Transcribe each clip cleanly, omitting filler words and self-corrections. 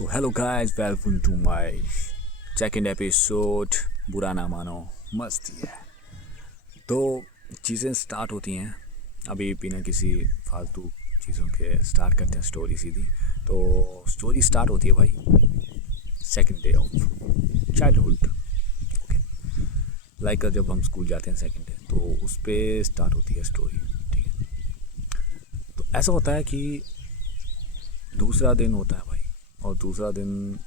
तो hello guys, welcome to my second episode. बुरा ना मानो, मस्ती है। तो चीज़ें स्टार्ट होती हैं अभी बिना किसी फालतू चीज़ों के। स्टार्ट करते हैं स्टोरी सीधी। तो स्टोरी स्टार्ट होती है भाई second day of childhood. Okay, like जब हम स्कूल जाते हैं सेकंड डे, तो उस पर स्टार्ट होती है स्टोरी। ठीक है, तो ऐसा होता है कि दूसरा दिन होता है भाई, और दूसरा दिन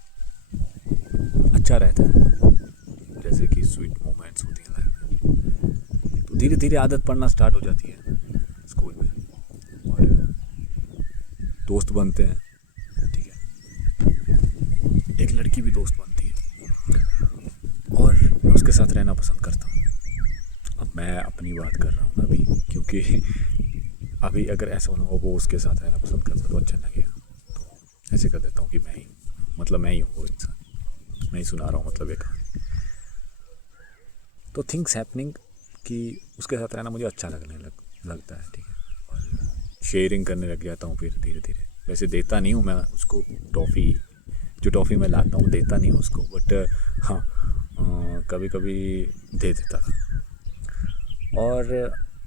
अच्छा रहता है, जैसे कि स्वीट मोमेंट्स होती हैं लाइफ में। तो धीरे धीरे आदत पड़ना स्टार्ट हो जाती है स्कूल में, और दोस्त बनते हैं। ठीक है, एक लड़की भी दोस्त बनती है और मैं उसके साथ रहना पसंद करता हूँ। अब मैं अपनी बात कर रहा हूँ ना अभी, क्योंकि अभी अगर ऐसा होना हो वो उसके साथ रहना पसंद करता तो अच्छा लगेगा। तो ऐसे कर देता हूँ कि मैं ही हूँ वो इंसान, मैं ही सुना रहा हूँ मतलब ये कहानी। तो थिंग्स हैपनिंग कि उसके साथ रहना मुझे अच्छा लगता है। ठीक है, और शेयरिंग करने लग जाता हूँ फिर धीरे धीरे। वैसे देता नहीं हूँ मैं उसको टॉफ़ी, जो टॉफ़ी मैं लाता हूँ देता नहीं हूँ उसको, बट हाँ कभी कभी दे देता था।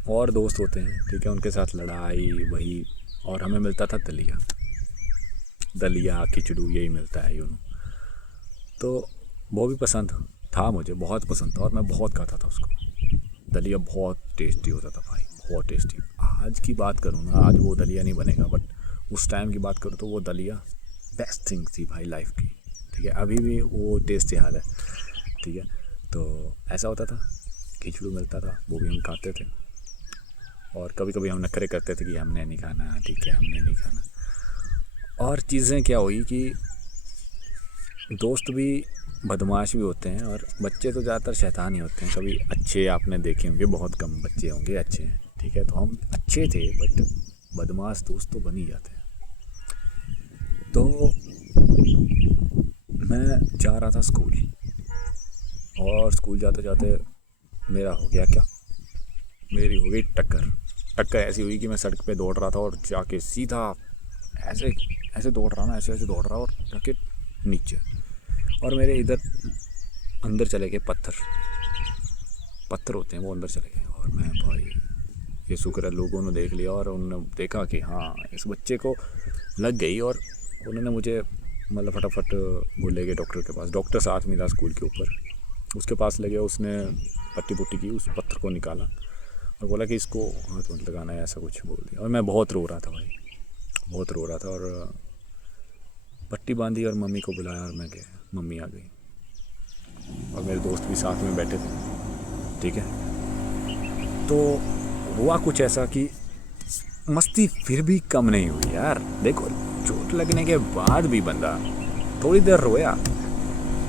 और दोस्त होते हैं, ठीक है, उनके साथ लड़ाई वही। और हमें मिलता था दलिया खिचड़ू, यही मिलता है तो वो भी पसंद था, मुझे बहुत पसंद था और मैं बहुत खाता था उसको। दलिया बहुत टेस्टी होता था भाई, बहुत टेस्टी। आज की बात करूँ ना, आज वो दलिया नहीं बनेगा, बट उस टाइम की बात करूँ तो वो दलिया बेस्ट थिंग थी भाई लाइफ की। ठीक है, अभी भी वो टेस्ट याद है। ठीक है, तो ऐसा होता था, खिचड़ू मिलता था, वो भी हम खाते थे। और कभी कभी हम नखरे करते थे कि हमने नहीं खाना, ठीक है हमने नहीं खाना। और चीज़ें क्या हुई कि दोस्त भी बदमाश भी होते हैं, और बच्चे तो ज़्यादातर शैतान ही होते हैं। कभी अच्छे आपने देखे होंगे, बहुत कम बच्चे होंगे अच्छे हैं। ठीक है, तो हम अच्छे थे बट बदमाश दोस्त तो बन ही जाते हैं। तो मैं जा रहा था स्कूल, और स्कूल जाते जाते मेरा हो गया क्या, मेरी हो गई टक्कर ऐसी हुई कि मैं सड़क पे दौड़ रहा था और जाके सीधा ऐसे ऐसे दौड़ रहा ना, ऐसे दौड़ रहा और जाके नीचे, और मेरे इधर अंदर चले गए पत्थर होते हैं वो अंदर चले गए। और मैं भाई, ये शुक्र है लोगों ने देख लिया और उन्होंने देखा कि हाँ इस बच्चे को लग गई, और उन्होंने मुझे मतलब फटाफट वो ले गए डॉक्टर के पास। डॉक्टर साथ मिला स्कूल के ऊपर, उसके पास ले गया, उसने पट्टी पुट्टी की, उस पत्थर को निकाला और बोला कि इसको हाथ मत लगाना है, ऐसा कुछ बोल दिया। और मैं बहुत रो रहा था भाई, बहुत रो रहा था, और पट्टी बांधी और मम्मी को बुलाया और मैं गया। मम्मी आ गई और मेरे दोस्त भी साथ में बैठे थे। ठीक है, तो हुआ कुछ ऐसा कि मस्ती फिर भी कम नहीं हुई यार। देखो, चोट लगने के बाद भी बंदा थोड़ी देर रोया,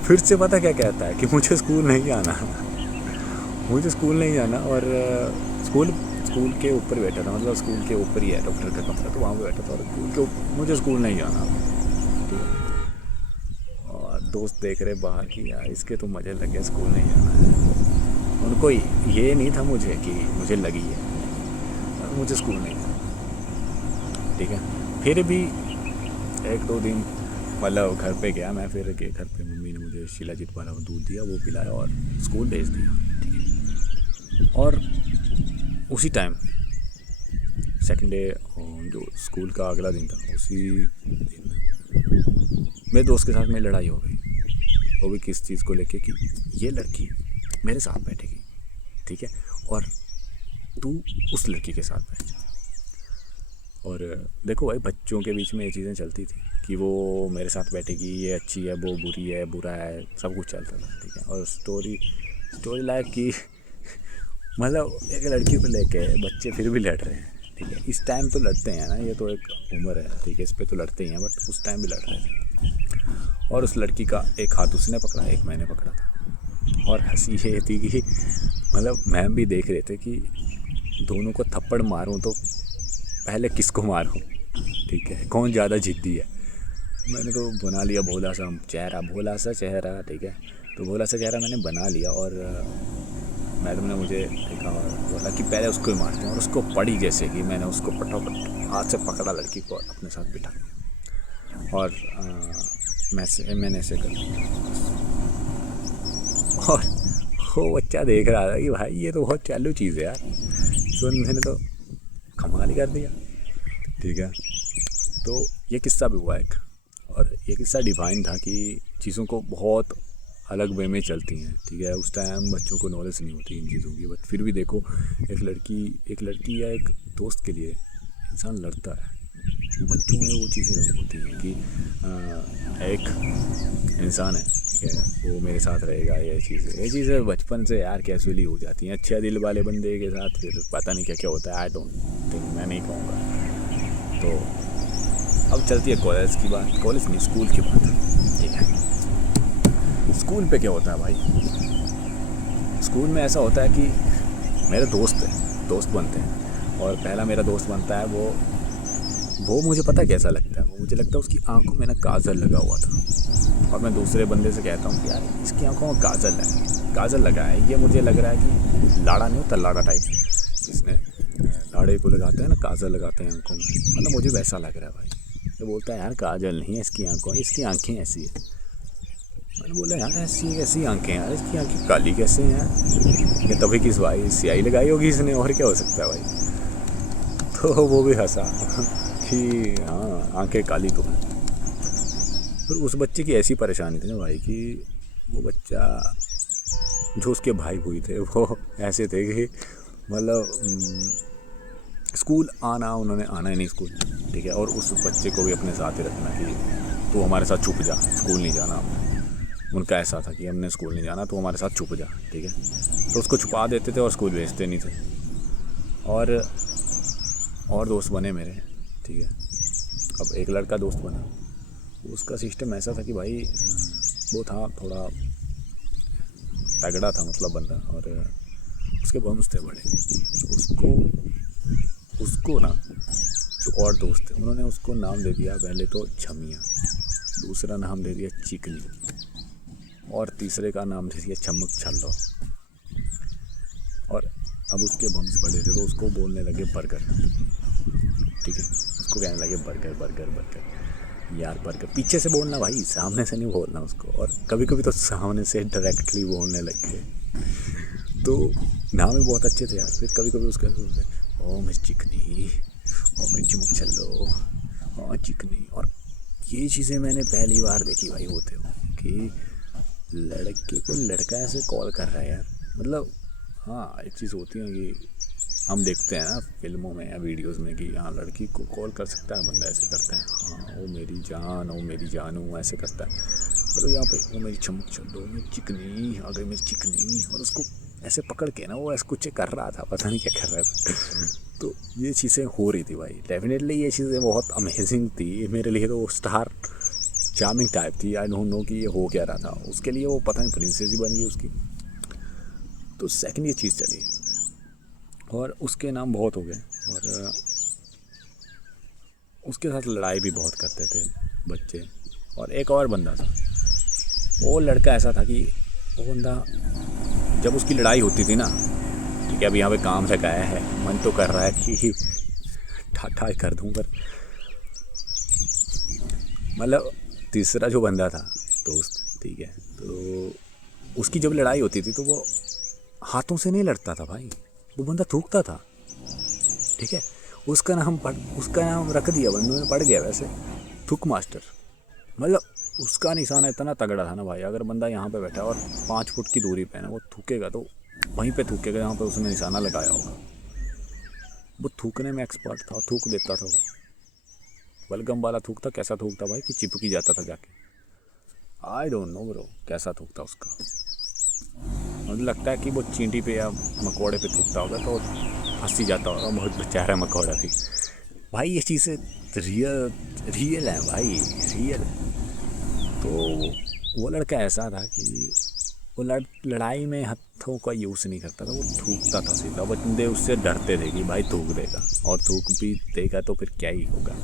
फिर से पता क्या कहता है कि मुझे स्कूल नहीं आना मुझे स्कूल नहीं जाना। और स्कूल के ऊपर बैठा था, मतलब स्कूल के ऊपर ही है डॉक्टर का कमरा, तो वहाँ पे बैठा था और मुझे स्कूल नहीं जाना। ठीक है, और दोस्त देख रहे बाहर कि यार इसके तो मज़े लगे, स्कूल नहीं जाना है। उनको ये नहीं था मुझे कि मुझे लगी है, मुझे स्कूल नहीं जाना। ठीक है, फिर भी एक दो दिन मतलब घर पे गया मैं, फिर के घर पे मम्मी ने मुझे शिलाजीत वाला दूध दिया, वो पिलाया और स्कूल भेज दिया। ठीक है, और उसी टाइम सेकंड डे जो स्कूल का अगला दिन था, उसी दिन मेरे दोस्त के साथ मेरी लड़ाई हो गई। वो भी किस चीज़ को लेके कि ये लड़की मेरे साथ बैठेगी, ठीक है, और तू उस लड़की के साथ बैठ जा। और देखो भाई, बच्चों के बीच में ये चीज़ें चलती थी कि वो मेरे साथ बैठेगी, ये अच्छी है, वो बुरी है, बुरा है, सब कुछ चलता था। ठीक है, और स्टोरी लाइक की मतलब एक लड़की को लेके बच्चे फिर भी लड़ रहे हैं। ठीक है, इस टाइम तो लड़ते हैं ना, ये तो एक उम्र है, ठीक है, इस पर तो लड़ते ही हैं, बट उस टाइम भी लड़ रहे थे। और उस लड़की का एक हाथ उसने पकड़ा, एक मैंने पकड़ा था। और हंसी ये थी कि मतलब मैम भी देख रहे थे कि दोनों को थप्पड़ मारूं तो पहले किसको मारूं, ठीक है, कौन ज़्यादा जिद्दी है। मैंने तो बना लिया भोला सा चेहरा। ठीक है, तो भोला सा चेहरा मैंने बना लिया, और मैडम ने मुझे देखा और बोला कि पहले उसको ही मारते हैं। और उसको पड़ी जैसे कि मैंने उसको फटाफट हाथ से पकड़ा, लड़की को अपने साथ बिठा लिया। और मैंने ऐसे कर, और वो बच्चा देख रहा था कि भाई ये तो बहुत चालू चीज़ है यार, तो मैंने तो कमाल ही कर दिया। ठीक है, तो ये किस्सा भी हुआ एक, और ये किस्सा डिवाइन था कि चीज़ों को बहुत अलग वे में चलती हैं। ठीक है, उस टाइम बच्चों को नॉलेज नहीं होती इन चीज़ों की, बट फिर भी देखो एक लड़की या एक दोस्त के लिए इंसान लड़ता है। बच्चों में वो चीज़ें होती हैं कि एक इंसान है, ठीक है, वो मेरे साथ रहेगा। ये चीज़ें बचपन से यार कैजुअली हो जाती हैं। अच्छे दिल वाले बंदे के साथ फिर पता नहीं क्या क्या होता है, आई डोंट थिंक, मैं नहीं कहूँगा। तो अब चलती है कॉलेज की बात, कॉलेज नहीं, स्कूल की बात। ठीक है, स्कूल पे क्या होता है भाई, स्कूल में ऐसा होता है कि मेरे दोस्त बनते हैं, और पहला मेरा दोस्त बनता है वो मुझे पता कैसा लगता है, वो मुझे लगता है उसकी आंखों में ना काजल लगा हुआ था, और मैं दूसरे बंदे से कहता हूँ कि यार इसकी आंखों में काजल लगा है, ये मुझे लग रहा है कि लाड़ा नहीं होता, लाड़ा टाइप, जिसने लाड़े को लगाते हैं ना, काजल लगाते हैं आंखों में, मतलब मुझे वैसा लग रहा है भाई। ये बोलता है यार काजल नहीं है इसकी आंखों, इसकी आंखें ऐसी है। मैंने बोला यार ऐसी आंखें यार, इसकी आंखें काली कैसे हैं, ये तभी किस भाई स्याही लगाई होगी इसने, और क्या हो सकता है भाई। तो वो भी हंसा कि हाँ आंखें काली तो हैं। फिर उस बच्चे की ऐसी परेशानी थी ना भाई कि वो बच्चा, जो उसके भाई हुई थे, वो ऐसे थे कि मतलब स्कूल उन्होंने आना ही नहीं स्कूल। ठीक है, और उस बच्चे को भी अपने साथ ही रखना कि तू हमारे साथ छुप जा, स्कूल नहीं जाना हमने। उनका ऐसा था कि हमने स्कूल नहीं जाना, तो हमारे साथ छुप जा। ठीक है, तो उसको छुपा देते थे और स्कूल भेजते नहीं थे। और दोस्त बने मेरे। ठीक है, अब एक लड़का दोस्त बना, उसका सिस्टम ऐसा था कि भाई वो था थोड़ा तगड़ा था, मतलब बंदा, और उसके बम्स थे बड़े। उसको ना जो और दोस्त थे उन्होंने उसको नाम दे दिया, पहले तो छमिया, दूसरा नाम दे दिया चिकनी, और तीसरे का नाम दे दिया चमक छल्लो। और अब उसके बम्स बड़े थे तो उसको बोलने लगे बर्गर। ठीक है, उसको कहने लगे बर्गर यार, बर्गर पीछे से बोलना भाई, सामने से नहीं बोलना उसको। और कभी कभी तो सामने से डायरेक्टली बोलने लगे। तो नाम ही बहुत अच्छे थे यार। फिर कभी कभी उसके ओ मिस चिकनी, ओ मिस चमक छल्लो, हाँ चिकनी। और ये चीज़ें मैंने पहली बार देखी भाई होते हो कि लड़के को लड़का ऐसे कॉल कर रहा है यार। मतलब हाँ, एक चीज़ होती है कि हम देखते हैं ना फिल्मों में या वीडियोस में कि हाँ लड़की को कॉल कर सकता है बंदा, ऐसे करता है, हाँ ओ मेरी जान, ओ मेरी जानू, ऐसे करता है। मतलब यहाँ पे वो मेरी चमक छल्लो, मेरी चिकनी, आ गई मेरी चिकनी, और उसको ऐसे पकड़ के ना वो ऐसे कुछ कर रहा था, पता नहीं क्या कर रहा था। तो ये चीज़ें हो रही थी भाई, डेफिनेटली ये चीज़ें बहुत अमेजिंग थी मेरे लिए। तो स्टार चार्मिंग टाइप थी, आई डोंट नो कि ये हो क्या रहा था उसके लिए, वो पता नहीं प्रिंसेस ही बन गई उसकी। तो सेकंड ये चीज़ चली, और उसके नाम बहुत हो गए, और उसके साथ लड़ाई भी बहुत करते थे बच्चे। और एक और बंदा था, वो लड़का ऐसा था कि वो बंदा जब उसकी लड़ाई होती थी ना, ठीक है, अब यहाँ पे काम से गया है, मन तो कर रहा है कि ठाठा कर दूँ, पर मतलब तीसरा जो बंदा था दोस्त, ठीक है, तो उसकी जब लड़ाई होती थी तो वो हाथों से नहीं लड़ता था भाई, वो बंदा थूकता था। ठीक है, उसका नाम रख दिया बंदों ने, पड़ गया वैसे, थूक मास्टर। मतलब उसका निशाना इतना तगड़ा था ना भाई, अगर बंदा यहाँ पे बैठा और 5 फुट की दूरी पे ना वो थूकेगा तो वहीं पे थूकेगा जहाँ पे उसने निशाना लगाया होगा। वो थूकने में एक्सपर्ट था, थूक देता था वो, बलगम वाला थूकता। कैसा थूकता भाई कि चिपकी जाता था जाके, आई डोंट नो ब्रो कैसा थूकता उसका। मुझे लगता है कि वो चींटी पे या मकोड़े पे थूकता होगा तो फंसी जाता होगा, बहुत बेचारा मकोड़ा भी। भाई ये चीज़ें रियल है भाई, रियल। तो वो लड़का ऐसा था कि वो लड़ाई में हाथों का यूज़ नहीं करता था, वो थूकता था सीधा। बंदे उससे डरते थे कि भाई थूक देगा, और थूक भी देगा तो फिर क्या ही होगा।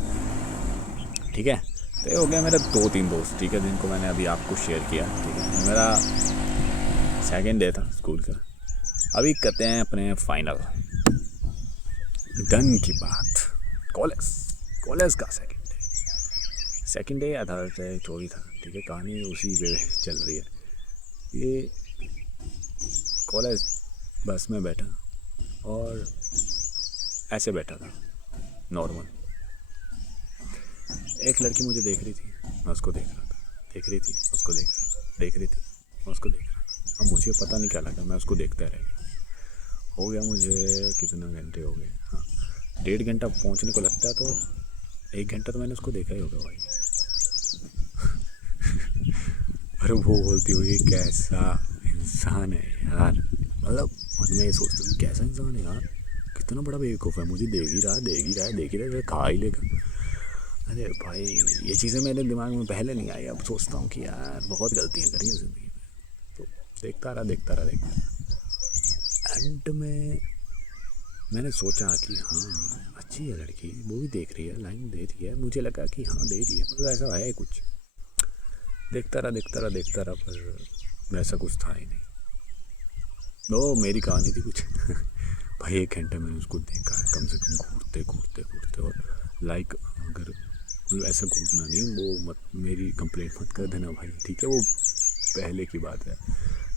ठीक है, तो ये हो गया मेरे 2-3 दोस्त, ठीक है, जिनको मैंने अभी आपको शेयर किया। ठीक है, मेरा सेकेंड डे था स्कूल का। अभी करते हैं अपने फाइनल डन की बात। कॉलेज का सेकेंड डे, सेकंड डे या थर्ड डे जो भी था, ठीक है, कहानी उसी पे चल रही है। ये कॉलेज बस में बैठा और ऐसे बैठा था नॉर्मल। एक लड़की मुझे देख रही थी, मैं उसको देख रहा था, देख रही थी उसको देख रहा था, देख रही थी मैं उसको देख रहा था। अब मुझे पता नहीं क्या लगा, मैं उसको देखता रह गया। हो गया मुझे कितना घंटे हो गए, हाँ 1.5 घंटा पहुंचने को लगता है, तो 1 घंटा तो मैंने उसको देखा ही होगा भाई। अरे वो बोलती हुई कैसा इंसान है यार, मतलब मन में ये सोचती हूँ कैसा इंसान है यार, कितना बड़ा बेवकूफ़ है, मुझे देख ही रहा है, देख ही रहा है, देख ही रहा है, खा ही लेगा। अरे भाई ये चीज़ें मेरे दिमाग में पहले नहीं आई, अब सोचता हूँ कि यार बहुत गलतियाँ करी हैं ज़िंदगी में। तो देखता रहा देखता रहा देखता रहा, एंड में मैंने सोचा कि हाँ अच्छी है लड़की, वो भी देख रही है, लाइन दे रही है, मुझे लगा कि हाँ दे रही है, मतलब ऐसा है कुछ। देखता रहा देखता रहा देखता रहा, पर वैसा कुछ था ही नहीं। वो मेरी कहानी थी कुछ। भाई 1 घंटा मैंने उसको देखा है कम से कम, घूरते घूरते घूरते, और लाइक अगर मतलब ऐसा घूरना नहीं, वो मत मेरी कंप्लेंट मत कर देना भाई, ठीक है, वो पहले की बात है।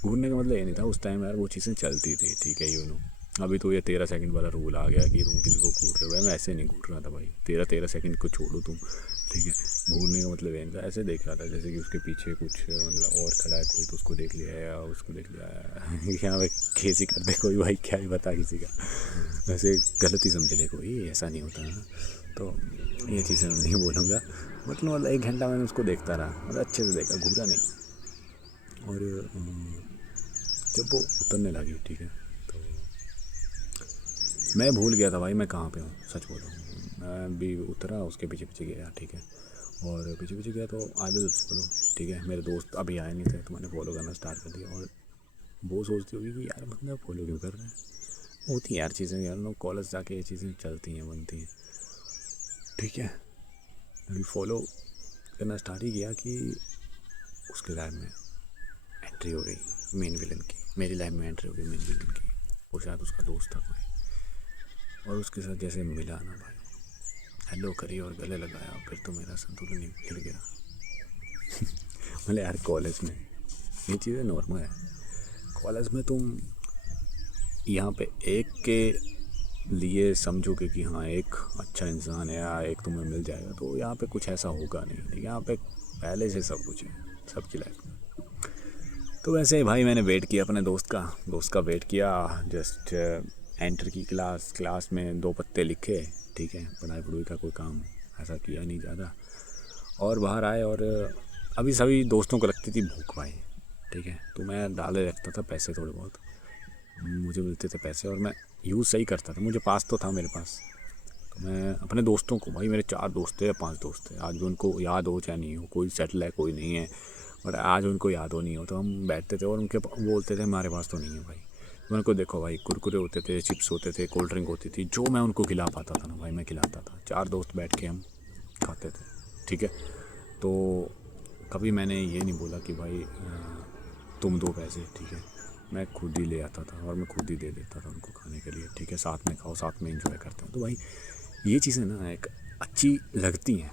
घूरने का मतलब ये नहीं था उस टाइम यार, वो चीज़ें चलती थी, ठीक है, यू नो। अभी तो ये 13 सेकंड वाला रूल आ गया कि तुम किसी को घूर रहे हो, भाई मैं ऐसे नहीं घूर रहा था भाई, 13 सेकंड को छोड़ो तुम, ठीक है। घूरने का मतलब ये नहीं था, ऐसे देख रहा था जैसे कि उसके पीछे कुछ मतलब और खड़ा है कोई, तो उसको देख लिया या उसको देख लिया। यहाँ पे खेती कर दे कोई, भाई क्या ही बता किसी का, वैसे गलत ही समझ ले कोई, ऐसा नहीं होता है। तो ये चीज़ें मैं नहीं बोलूँगा, मतलब 1 घंटा मैंने उसको देखता रहा, मतलब अच्छे से देखा, घूरा नहीं। और जब वो उतरने लगी, ठीक है, तो मैं भूल गया था भाई मैं कहाँ पे हूँ, सच बोल रहा हूँ। मैं भी उतरा, उसके पीछे पीछे गया, ठीक है, और पीछे पीछे गया तो आई विल फॉलो, ठीक है। मेरे दोस्त अभी आए नहीं थे तो मैंने फॉलो करना स्टार्ट कर दिया। और वो सोचती होगी कि यार बंदा फॉलो क्यों कर रहे हैं, होती हैं यार चीज़ें, यार लोग कॉलेज जाके ये चीज़ें चलती हैं, बनती हैं, ठीक है। अभी फॉलो करना स्टार्ट ही किया कि उसके लाइफ में एंट्री हो गई मेन विलन की, मेरी लाइफ में एंट्री हो गई मेन विलन की। वो शायद उसका दोस्त था कोई, और उसके साथ जैसे मिला ना भाई, हेलो करी और गले लगाया, फिर तो मेरा संतुलन ही हिल गया। मतलब यार कॉलेज में ये चीज़ें नॉर्मल है, कॉलेज में तुम यहाँ पे एक के लिए समझोगे कि हाँ एक अच्छा इंसान है या एक तुम्हें मिल जाएगा, तो यहाँ पे कुछ ऐसा होगा नहीं, ठीक है। यहाँ पे पहले से सब कुछ है सबकी लाइफ में। तो वैसे ही भाई मैंने वेट किया अपने दोस्त का वेट किया, जस्ट एंटर की क्लास, क्लास में 2 पत्ते लिखे, ठीक है, पढ़ाई पढ़ाई का कोई काम ऐसा किया नहीं ज़्यादा, और बाहर आए। और अभी सभी दोस्तों को लगती थी भूख भाई, ठीक है, तो मैं डाले रखता था पैसे, थोड़े बहुत मुझे मिलते थे पैसे, और मैं यूज़ सही करता था, मुझे पास तो था मेरे पास। तो मैं अपने दोस्तों को, भाई मेरे 4 दोस्त थे या 5 दोस्त थे, आज भी उनको याद हो चाहे नहीं हो, कोई सेटल है कोई नहीं है, और आज उनको याद हो नहीं हो, तो हम बैठते थे और उनके बोलते थे हमारे पास तो नहीं है भाई। मैं उनको देखो भाई, कुरकुरे होते थे, चिप्स होते थे, कोल्ड ड्रिंक होती थी, जो मैं उनको खिला पाता था ना भाई मैं खिलाता था। 4 दोस्त बैठ के हम खाते थे, ठीक है। तो कभी मैंने ये नहीं बोला कि भाई तुम दो पैसे, ठीक है, मैं खुद ही ले आता था और मैं खुद ही दे देता था उनको खाने के लिए, ठीक है, साथ में खाओ साथ में एंजॉय करते हैं। तो भाई ये चीज़ें ना एक अच्छी लगती हैं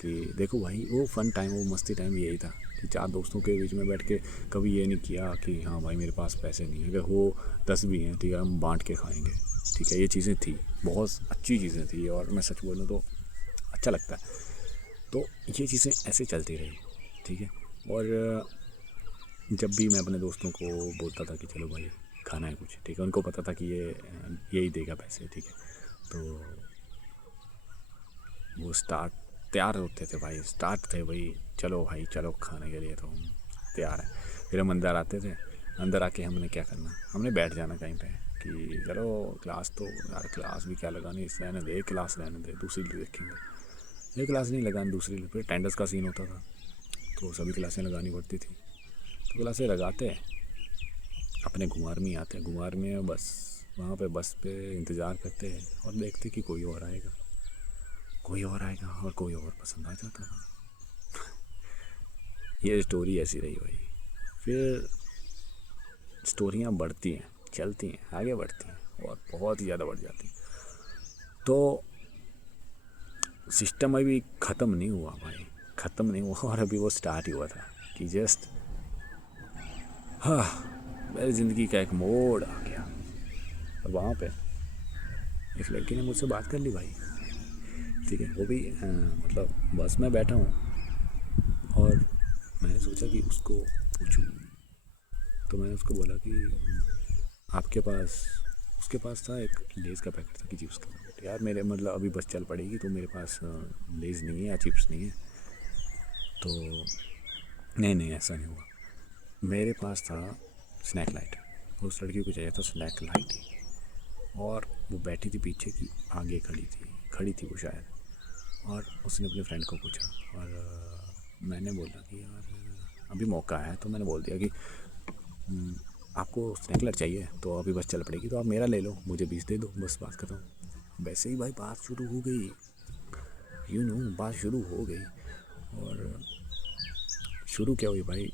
कि देखो भाई वो फ़न टाइम, वो मस्ती टाइम यही था कि 4 दोस्तों के बीच में बैठ के कभी ये नहीं किया कि हाँ भाई मेरे पास पैसे नहीं है, अगर वो 10 भी हैं, ठीक है, हम बांट के खाएंगे, ठीक है। ये चीज़ें थी, बहुत अच्छी चीज़ें थी, और मैं सच बोलूँ तो अच्छा लगता है। तो ये चीज़ें ऐसे चलती रही, ठीक है। और जब भी मैं अपने दोस्तों को बोलता था कि चलो भाई खाना है कुछ, ठीक है, उनको पता था कि ये यही देगा पैसे, ठीक है, तो वो स्टार्ट तैयार होते थे भाई, स्टार्ट थे भाई, चलो भाई चलो खाने के लिए, तो हम तैयार हैं। फिर हम अंदर आते थे, अंदर आके हमने क्या करना, हमने बैठ जाना कहीं पे कि चलो क्लास, तो यार क्लास भी क्या लगानी, इस रहने दे, क्लास रहने दे, दूसरी देखेंगे, ये क्लास नहीं लगानी दूसरी। फिर अटेंडेंस का सीन होता था, तो सभी क्लासें लगानी पड़ती थी, तो क्लासें लगाते अपने घुमार में ही आते, घुमार में बस वहाँ पे बस पे इंतज़ार करते हैं और देखते कि कोई और आएगा, कोई और आएगा, और कोई और पसंद आ जाता था। ये स्टोरी ऐसी रही भाई। फिर स्टोरियाँ बढ़ती हैं, चलती हैं, आगे बढ़ती हैं, और बहुत ही ज़्यादा बढ़ जाती हैं। तो सिस्टम अभी ख़त्म नहीं हुआ भाई, ख़त्म नहीं हुआ और अभी वो स्टार्ट ही हुआ था कि जस्ट हाँ मेरी ज़िंदगी का एक मोड़ आ गया। और वहाँ पे एक लड़की ने मुझसे बात कर ली भाई, ठीक है, वो भी मतलब बस में बैठा हूँ और मैंने सोचा कि उसको पूछूं। तो मैंने उसको बोला कि आपके पास, उसके पास था एक लेज़ का पैकेट था कि चिप्स का पैकेट। यार मेरे मतलब अभी बस चल पड़ेगी तो मेरे पास लेज़ नहीं है या चिप्स नहीं है। तो नहीं ऐसा नहीं हुआ, मेरे पास था स्नैक लाइट। उस लड़की को चाहिए था स्नैक लाइट ही, और वो बैठी थी पीछे की आगे खड़ी थी वो शायद। और उसने अपने फ्रेंड को पूछा और मैंने बोला कि यार अभी मौका है, तो मैंने बोल दिया कि आपको स्नैक लाइट चाहिए तो अभी बस चल पड़ेगी तो आप मेरा ले लो, मुझे 20 दे दो, बस बात खत्म। वैसे ही भाई बात शुरू हो गई, बात शुरू हो गई। और शुरू क्या हुई भाई,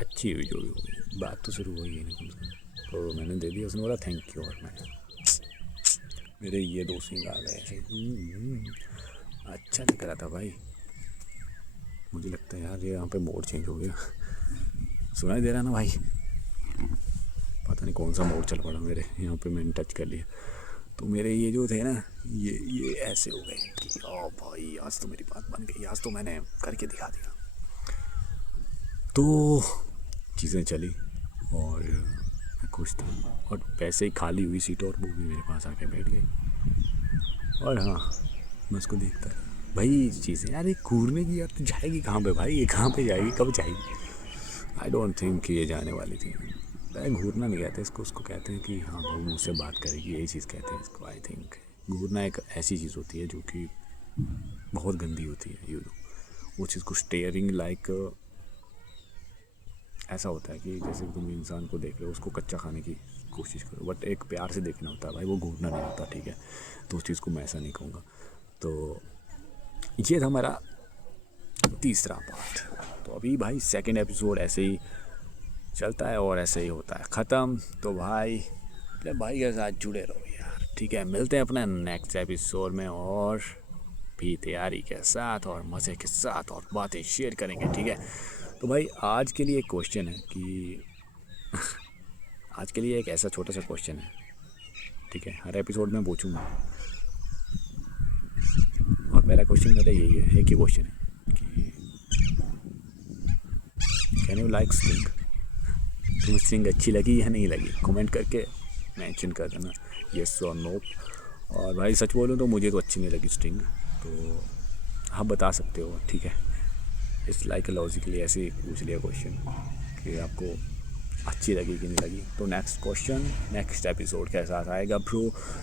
अच्छी हुई जो भी हुई, बात तो शुरू हो गई नहीं कम से कम। तो मैंने दे दिया, उसने बोला थैंक यू, और मैं मेरे ये दो सिंग आ गए ऐसे। अच्छा दिख रहा था भाई, मुझे लगता है यार ये यहाँ पे मोड चेंज हो गया, सुनाई दे रहा ना भाई, पता नहीं कौन सा मोड चल पड़ा मेरे यहाँ पे, मैंने टच कर लिया तो मेरे ये जो थे ना ये ऐसे हो गए कि ओ भाई आज तो मेरी बात बन गई, आज तो मैंने करके दिखा दिया। तो चीज़ें चली और मैं खुश था, और पैसे ही खाली हुई सीट और वो भी मेरे पास आके बैठ गई। और हाँ मैं उसको देखता रहा भाई, चीज़ें यार एक घूरने की यार, तो जाएगी कहाँ पे भाई, ये कहाँ पे जाएगी, कब जाएगी। आई डोंट थिंक कि ये जाने वाली थी। घूरना नहीं कहते इसको, उसको कहते हैं कि हाँ वो मुझसे बात करेगी, यही चीज़ कहते हैं इसको। आई थिंक घूरना एक ऐसी चीज़ होती है जो कि बहुत गंदी होती है, वो चीज़ को स्टेयरिंग लाइक ऐसा होता है कि जैसे तुम इंसान को देख रहे हो, उसको कच्चा खाने की कोशिश करो, बट एक प्यार से देखना होता है भाई, वो घूरना नहीं होता, ठीक है। तो उस चीज़ को मैं ऐसा नहीं कहूँगा। तो ये था हमारा तीसरा पार्ट। तो अभी भाई सेकंड एपिसोड ऐसे ही चलता है और ऐसे ही होता है ख़त्म। तो भाई अपने भाई के साथ जुड़े रहो यार, ठीक है। मिलते हैं अपने नेक्स्ट एपिसोड में, और भी तैयारी के साथ और मज़े के साथ और बातें शेयर करेंगे, ठीक है। तो भाई आज के लिए एक क्वेश्चन है कि आज के लिए एक ऐसा छोटा सा क्वेश्चन है, ठीक है, हर एपिसोड में पूछूंगा। और पहला क्वेश्चन मेरा यही है, एक ही क्वेश्चन है कि कैन यू लाइक स्ट्रिंग, तुम्हें स्ट्रिंग अच्छी लगी या नहीं लगी, कमेंट करके मेंशन कर देना येस और नो। और भाई सच बोलूँ तो मुझे तो अच्छी नहीं लगी स्ट्रिंग, तो आप बता सकते हो, ठीक है। इट्स लाइक लॉजिकली ऐसे ही पूछ लिया क्वेश्चन कि आपको अच्छी लगी कि नहीं लगी। तो नेक्स्ट क्वेश्चन नेक्स्ट एपिसोड के साथ आएगा ब्रो।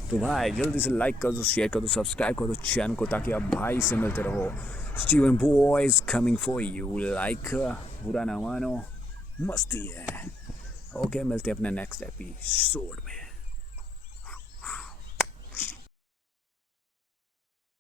तो भाई जल्दी से लाइक कर दो, शेयर कर दो, सब्सक्राइब कर दो चैनल को, ताकि आप भाई से मिलते रहो। Steven boys coming for you, like बुरा ना मानो, मस्ती है। ओके मिलते हैं अपने नेक्स्ट एपिसोड में।